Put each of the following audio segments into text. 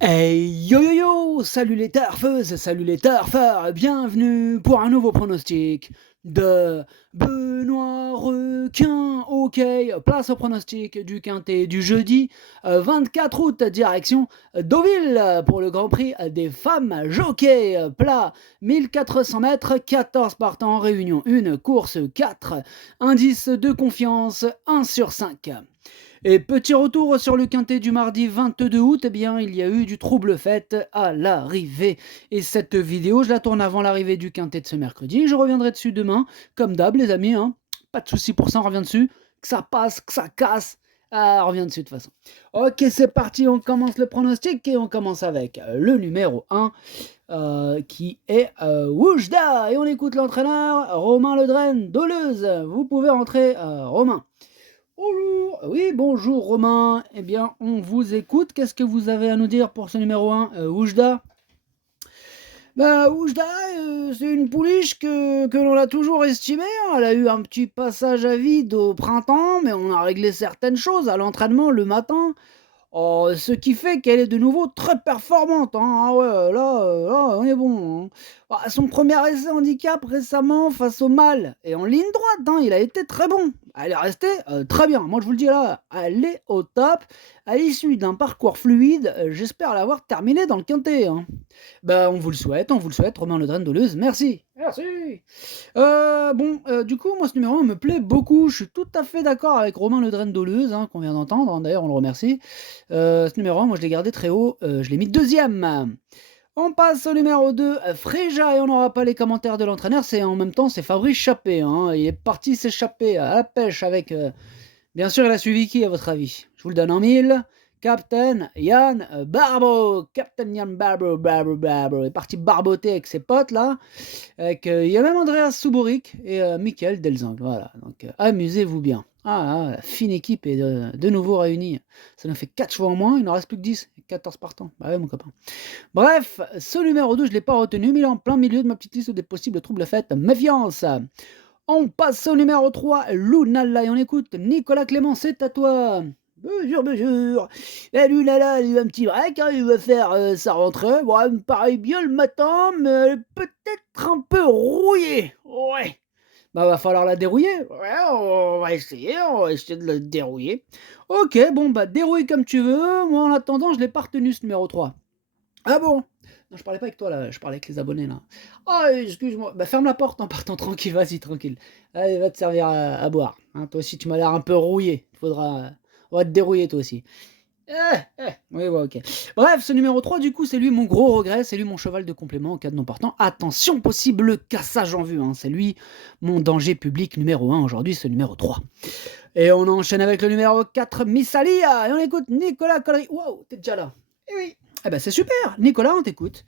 Hey yo yo yo! Salut les turfeuses, salut les turfeurs, bienvenue pour un nouveau pronostic de Benoît Requin. Ok, place au pronostic du quintet du jeudi 24 août, direction Deauville pour le Grand Prix des femmes jockey. Plat 1400 mètres, 14 partants, réunion 1, course 4, indice de confiance 1 sur 5. Et petit retour sur le quintet du mardi 22 août, eh bien, il y a eu du trouble fait à l'arrivée. Et cette vidéo, je la tourne avant l'arrivée du quintet de ce mercredi. Je reviendrai dessus demain, comme d'hab, les amis. Pas de souci pour ça, on revient dessus. Que ça passe, que ça casse. On revient dessus de toute façon. Ok, c'est parti, on commence le pronostic et on commence avec le numéro 1 qui est Woujda. Et on écoute l'entraîneur Romain Ledren d'Oleuse. Vous pouvez rentrer, Romain. Bonjour, oui, bonjour Romain. Eh bien, on vous écoute. Qu'est-ce que vous avez à nous dire pour ce numéro 1, Oujda? Bah, Oujda, c'est une pouliche que l'on a toujours estimée, hein. Elle a eu un petit passage à vide au printemps, mais on a réglé certaines choses à l'entraînement le matin. Oh, ce qui fait qu'elle est de nouveau très performante, hein. Ah ouais, là, on est bon, hein. Bah, son premier essai handicap récemment face au mâle et en ligne droite, hein, il a été très bon. Elle est restée très bien. Moi, je vous le dis là, elle est au top. À l'issue d'un parcours fluide, j'espère l'avoir terminé dans le quintet, hein. Bah, on vous le souhaite, Romain Ledren Doleuse. Merci. Merci. Du coup, moi, ce numéro 1 me plaît beaucoup. Je suis tout à fait d'accord avec Romain Ledren Doleuse, hein, qu'on vient d'entendre, hein. D'ailleurs, on le remercie. Ce numéro 1, moi, je l'ai gardé très haut. Je l'ai mis deuxième. On passe au numéro 2, Fréja, et on n'aura pas les commentaires de l'entraîneur. En même temps, c'est Fabrice Chappé, hein. Il est parti s'échapper à la pêche avec. Bien sûr, il a suivi qui, à votre avis? Je vous le donne en mille. Captain Yann Barbeau. Captain Yann Barbeau est parti barboter avec ses potes là. Il y a même Andreas Souboric et Michael Delzang. Voilà, donc amusez-vous bien. La fine équipe est de nouveau réunie. Ça nous fait 4 chevaux en moins, il n'en reste plus que 10. 14 partants. Bah ouais, mon copain. Bref, ce numéro 2, je ne l'ai pas retenu, mais il est en plein milieu de ma petite liste des possibles troubles faites. Méfiance. On passe au numéro 3, Lunala, et on écoute Nicolas Clément, c'est à toi. Bonjour. Lunala, il a eu un petit break, hein, il va faire sa rentrée. Bon, elle me paraît bien le matin, mais elle est peut-être un peu rouillée. Ouais. Bah, va falloir la dérouiller. Ouais, on va essayer de la dérouiller. Ok, bon, bah, dérouille comme tu veux. Moi, en attendant, je l'ai pas retenu ce numéro 3. Ah bon? Non, je parlais pas avec toi là, je parlais avec les abonnés là. Ah, excuse-moi. Bah, ferme la porte en partant tranquille, vas-y, tranquille. Allez, va te servir à boire, hein. Toi aussi, tu m'as l'air un peu rouillé. On va te dérouiller toi aussi. Oui, ouais, ok. Bref, ce numéro 3, du coup, c'est lui mon gros regret, c'est lui mon cheval de complément en cas de non partant. Attention, possible cassage en vue, hein. C'est lui mon danger public numéro 1 aujourd'hui, ce numéro 3. Et on enchaîne avec le numéro 4, Missalia. Et on écoute Nicolas Collery. Wow, t'es déjà là. Eh oui. Eh ben c'est super, Nicolas, on t'écoute.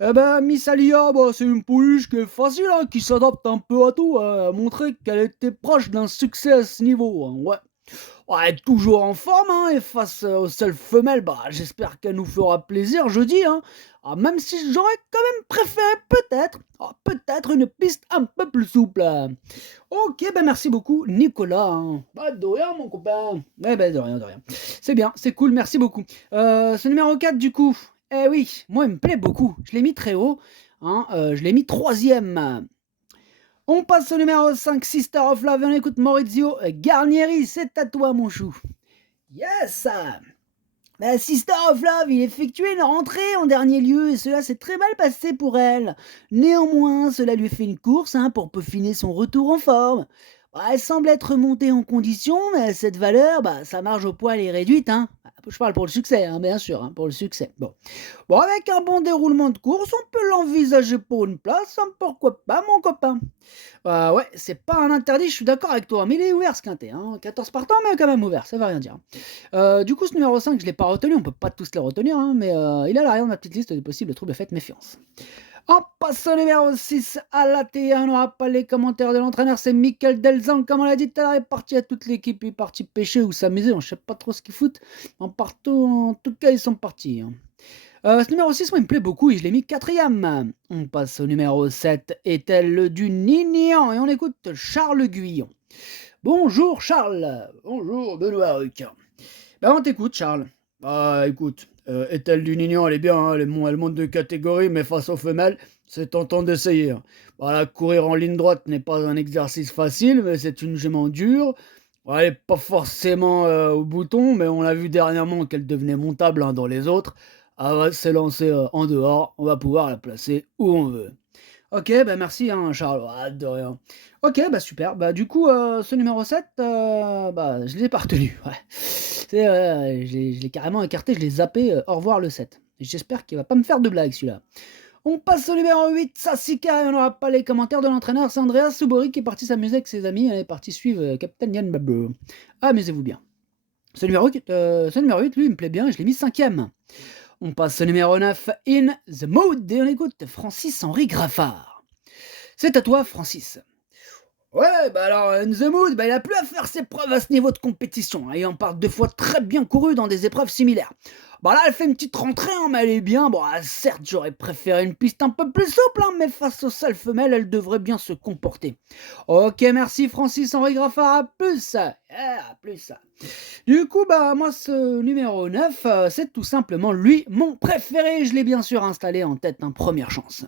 Eh ben Missalia, bah, c'est une pouliche qui est facile, hein, qui s'adapte un peu à tout, hein. Elle a montré qu'elle était proche d'un succès à ce niveau, hein. Ouais. Ouais, elle est toujours en forme, hein, et face aux seules femelles, bah, j'espère qu'elle nous fera plaisir jeudi, hein. Même si j'aurais quand même préféré peut-être une piste un peu plus souple. Ok, ben merci beaucoup, Nicolas, hein. Bah, de rien, mon copain. Eh ben, de rien, de rien. C'est bien, c'est cool, merci beaucoup. Ce numéro 4, du coup, eh oui, moi, il me plaît beaucoup. Je l'ai mis très haut, hein, je l'ai mis troisième. On passe au numéro 5, Sister of Love, et on écoute Maurizio Garnieri, c'est à toi, mon chou. Yes! Sister of Love, il effectuait une rentrée en dernier lieu et cela s'est très mal passé pour elle. Néanmoins, cela lui fait une course, hein, pour peaufiner son retour en forme. Elle semble être montée en condition, mais cette valeur, sa marge au poil est réduite, hein. Je parle pour le succès, hein, bien sûr, hein, pour le succès. Bon, avec un bon déroulement de course, on peut l'envisager pour une place, hein, pourquoi pas, mon copain. Ouais, c'est pas un interdit, je suis d'accord avec toi, mais il est ouvert ce quintet, hein. 14 partants, mais quand même ouvert, ça veut rien dire. Du coup, ce numéro 5, je l'ai pas retenu, on peut pas tous les retenir, hein, mais il est à l'arrière de ma petite liste des possibles troubles, faites méfiance. On passe au numéro 6 à la T1, on n'aura pas les commentaires de l'entraîneur, c'est Michael Delzang, comme on l'a dit tout à l'heure, il est parti à toute l'équipe, il est parti pêcher ou s'amuser, on ne sait pas trop ce qu'ils foutent, en tout cas ils sont partis, hein. Ce numéro 6, moi, il me plaît beaucoup et je l'ai mis quatrième. On passe au numéro 7, est-elle du Ninian, et on écoute Charles Guyon. Bonjour Charles. Bonjour Benoît Requin. On t'écoute Charles. Écoute, Ethel Dunignan, elle est bien, hein, elle monte de catégorie, mais face aux femelles, c'est tentant d'essayer, hein. Voilà, courir en ligne droite n'est pas un exercice facile, mais c'est une jument dure. Bon, elle est pas forcément, au bouton, mais on l'a vu dernièrement qu'elle devenait montable, hein, dans les autres. Elle va s'élancer, en dehors, on va pouvoir la placer où on veut. OK, bah, merci, hein, Charles. Ah, de rien. OK, bah, super. Bah, du coup, ce numéro 7, bah, je l'ai pas retenu, ouais. C'est, je l'ai carrément écarté, je l'ai zappé, au revoir le 7. Et j'espère qu'il va pas me faire de blagues celui-là. On passe au numéro 8, Sassika, et on n'aura pas les commentaires de l'entraîneur. C'est Andreas Subori qui est parti s'amuser avec ses amis. Elle est partie suivre, Captain Yann Babbo. Amusez-vous bien. Ce numéro 8, lui, il me plaît bien et je l'ai mis 5e. On passe au numéro 9, In the Mood, et on écoute Francis-Henri Graffard. C'est à toi, Francis. Ouais, bah alors, In the Mood, bah, il a plus à faire ses preuves à ce niveau de compétition, hein, ayant par 2 fois très bien couru dans des épreuves similaires. Bah là, elle fait une petite rentrée, hein, mais elle est bien. Bon, certes, j'aurais préféré une piste un peu plus souple, hein, mais face aux sales femelles, elle devrait bien se comporter. Ok, merci Francis-Henri Graffard, à plus. À plus. Du coup, bah moi, ce numéro 9, c'est tout simplement lui, mon préféré. Je l'ai bien sûr installé en tête, hein, première chance.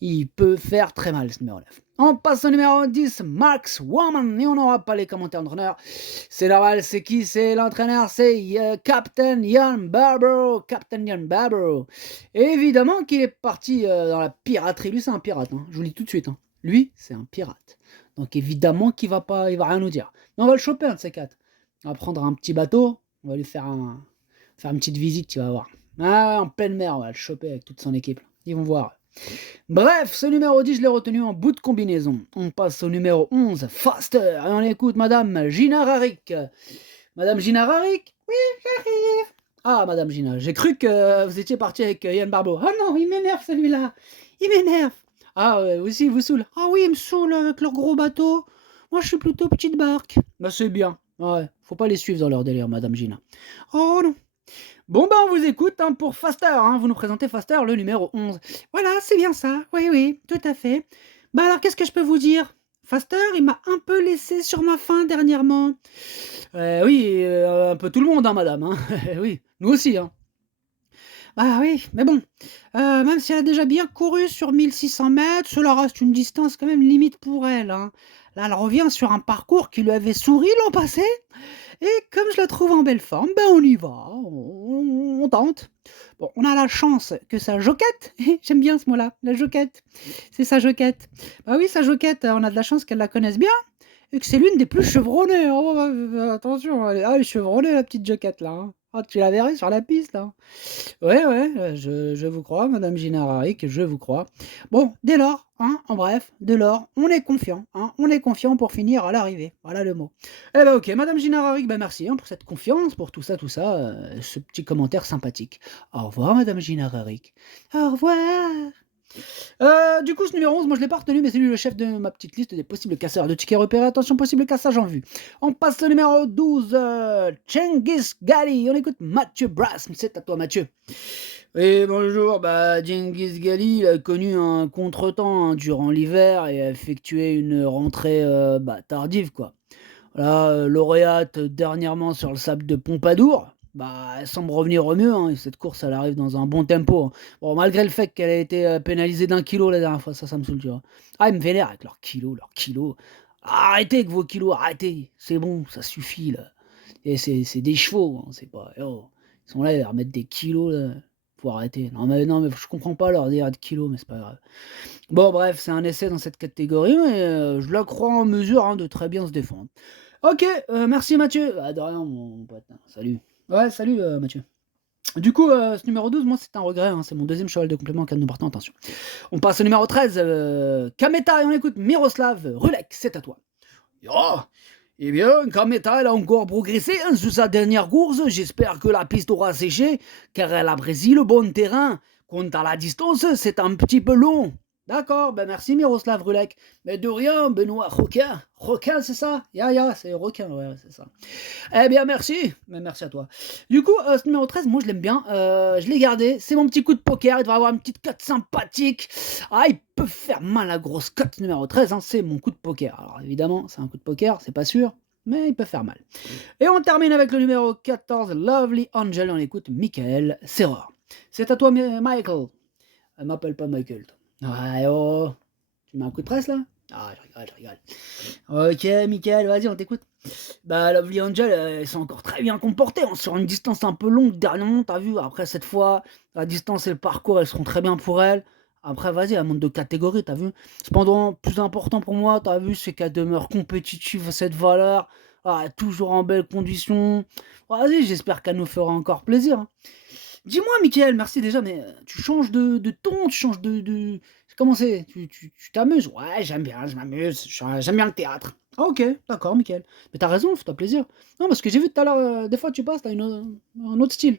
Il peut faire très mal, ce numéro 9. On passe au numéro 10, Max Woman, et on n'aura pas les commentaires d'entraîneur. C'est normal, c'est qui? C'est l'entraîneur, c'est Captain Ian Barbaro. Captain Ian Barbaro. Et évidemment qu'il est parti dans la piraterie. Lui, c'est un pirate, hein. Je vous le dis tout de suite, hein. Lui, c'est un pirate. Donc évidemment qu'il va pas, il va rien nous dire. Mais on va le choper, un de ces quatre. On va prendre un petit bateau, on va lui faire une petite visite, tu vas voir. Ah, en pleine mer, on va le choper avec toute son équipe. Ils vont voir. Bref, ce numéro 10, je l'ai retenu en bout de combinaison. On passe au numéro 11, Faster, et on écoute Madame Gina Rarik. Madame Gina Rarik? Oui, j'arrive. Ah, Madame Gina, j'ai cru que vous étiez parti avec Yann Barbeau. Ah non, il m'énerve celui-là. Il m'énerve. Ah, aussi, il vous saoule. Ah oui, il me saoule avec leur gros bateau. Moi, je suis plutôt petite barque. Bah, c'est bien. Ouais, faut pas les suivre dans leur délire, Madame Gina. Oh non. Bon, ben, on vous écoute, hein, pour Faster, hein. Vous nous présentez Faster, le numéro 11. Voilà, c'est bien ça. Oui, oui, tout à fait. Bah alors, qu'est-ce que je peux vous dire? Faster, il m'a un peu laissé sur ma faim dernièrement. Oui, un peu tout le monde, hein, madame, hein. Oui, nous aussi, hein. Bah oui, mais bon, même si elle a déjà bien couru sur 1600 mètres, cela reste une distance quand même limite pour elle, hein. Là, elle revient sur un parcours qui lui avait souri l'an passé, et comme je la trouve en belle forme, ben on y va, on tente. Bon, on a la chance que sa joquette, j'aime bien ce mot-là, la joquette, c'est sa joquette. Bah oui, sa joquette, on a de la chance qu'elle la connaisse bien, et que c'est l'une des plus chevronnées. Oh, attention, elle est chevronnée, la petite joquette là, hein. Ah, tu la verrais sur la piste là. Ouais, ouais, je vous crois, Madame Gina Rarik, je vous crois. Bon, dès lors, hein, en bref, dès lors, on est confiant, hein, on est confiant pour finir à l'arrivée. Voilà le mot. Eh ben ok, Madame Gina Rarik, ben merci, hein, pour cette confiance, pour tout ça, ce petit commentaire sympathique. Au revoir, Madame Gina Rarik. Au revoir. Du coup, ce numéro 11, moi je l'ai pas retenu, mais c'est lui le chef de ma petite liste des possibles casseurs de tickets repérés. Attention, possible cassage en vue. On passe au numéro 12, Cengiz Gali. On écoute Mathieu Brass. C'est à toi, Mathieu. Et bonjour, bah Cengiz Gali, il a connu un contretemps, hein, durant l'hiver et a effectué une rentrée tardive, quoi. Voilà, lauréate dernièrement sur le sable de Pompadour. Bah, elle semble revenir au mieux, hein, et cette course, elle arrive dans un bon tempo, hein. Bon, malgré le fait qu'elle ait été pénalisée d'1 kilo la dernière fois, ça me saoule, tu vois. Ah, ils me vénèrent avec leurs kilos, leurs kilos. Arrêtez avec vos kilos, arrêtez. C'est bon, ça suffit, là. Et c'est des chevaux, hein, c'est pas. Oh, ils sont là, ils remettre des kilos, là. Faut arrêter. Non, mais je comprends pas leur délire de kilos, mais c'est pas grave. Bon, bref, c'est un essai dans cette catégorie, mais je la crois en mesure, hein, de très bien se défendre. Ok, merci Mathieu. Ah, de rien, mon pote. Salut. Ouais, salut Mathieu. Du coup, ce numéro 12, moi, c'est un regret, hein, c'est mon deuxième cheval de complément en cas de nous partant, attention. On passe au numéro 13, Kameta, et on écoute Miroslav Rulek, c'est à toi. Oh, eh bien, Kameta, elle a encore progressé, hein, sur sa dernière course. J'espère que la piste aura séché, car elle apprécie le bon terrain. Quant à la distance, c'est un petit peu long. D'accord, ben merci Miroslav Rulek. Mais de rien, Benoît Roquin. Roquin, c'est ça? C'est Roquin, ouais, c'est ça. Eh bien, merci. Mais merci à toi. Du coup, ce numéro 13, moi, je l'aime bien. Je l'ai gardé. C'est mon petit coup de poker. Il devrait avoir une petite cote sympathique. Ah, il peut faire mal, la grosse cote numéro 13, hein. C'est mon coup de poker. Alors, évidemment, c'est un coup de poker, c'est pas sûr. mais il peut faire mal. Et on termine avec le numéro 14, Lovely Angel, on écoute Michael Serra. C'est à toi, Michael. Elle m'appelle pas Michael. Ouais, oh, tu mets un coup de presse, là? Ah, je rigole. Ok, Michael, vas-y, on t'écoute. Bah, Lovely Angel, elles sont encore très bien comportées, hein, sur une distance un peu longue. Dernièrement, t'as vu, après cette fois, la distance et le parcours, elles seront très bien pour elles. Après, vas-y, elle monte de catégorie, t'as vu. Cependant, plus important pour moi, t'as vu, c'est qu'elle demeure compétitive à cette valeur. Ah, toujours en belle condition. Vas-y, j'espère qu'elle nous fera encore plaisir, hein. Dis-moi, Michael, merci déjà, mais tu changes de ton, tu changes de. Comment c'est? Tu t'amuses? Ouais, j'aime bien, je m'amuse, j'aime bien le théâtre. Ah, ok, d'accord, Michael. Mais t'as raison, fais-toi plaisir. Non, parce que j'ai vu tout à l'heure, des fois tu passes, t'as un autre style.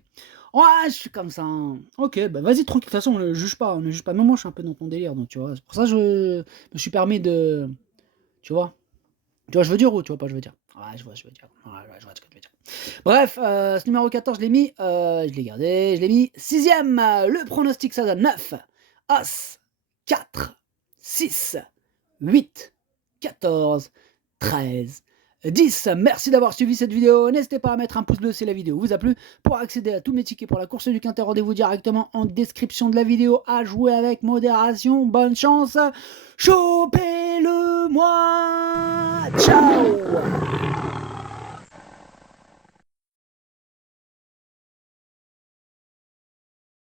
Ouais, je suis comme ça, hein. Ok, bah vas-y, tranquille, de toute façon, on ne juge pas, on ne juge pas. Mais moi, je suis un peu dans ton délire, donc tu vois. C'est pour ça que je me suis permis de. Tu vois? Tu vois, je veux dire ou tu vois pas, je veux dire? Ouais, je vois, je veux dire. Ouais, je vois ce que tu veux dire. Bref, ce numéro 14, je l'ai mis, je l'ai gardé, je l'ai mis 6ème. Le pronostic, ça donne 9, As, 4, 6, 8, 14, 13, 10. Merci d'avoir suivi cette vidéo. N'hésitez pas à mettre un pouce bleu si la vidéo vous a plu. Pour accéder à tous mes tickets pour la course du Quintet, rendez-vous directement en description de la vidéo. À jouer avec modération. Bonne chance. Chopez-le moi. Ciao.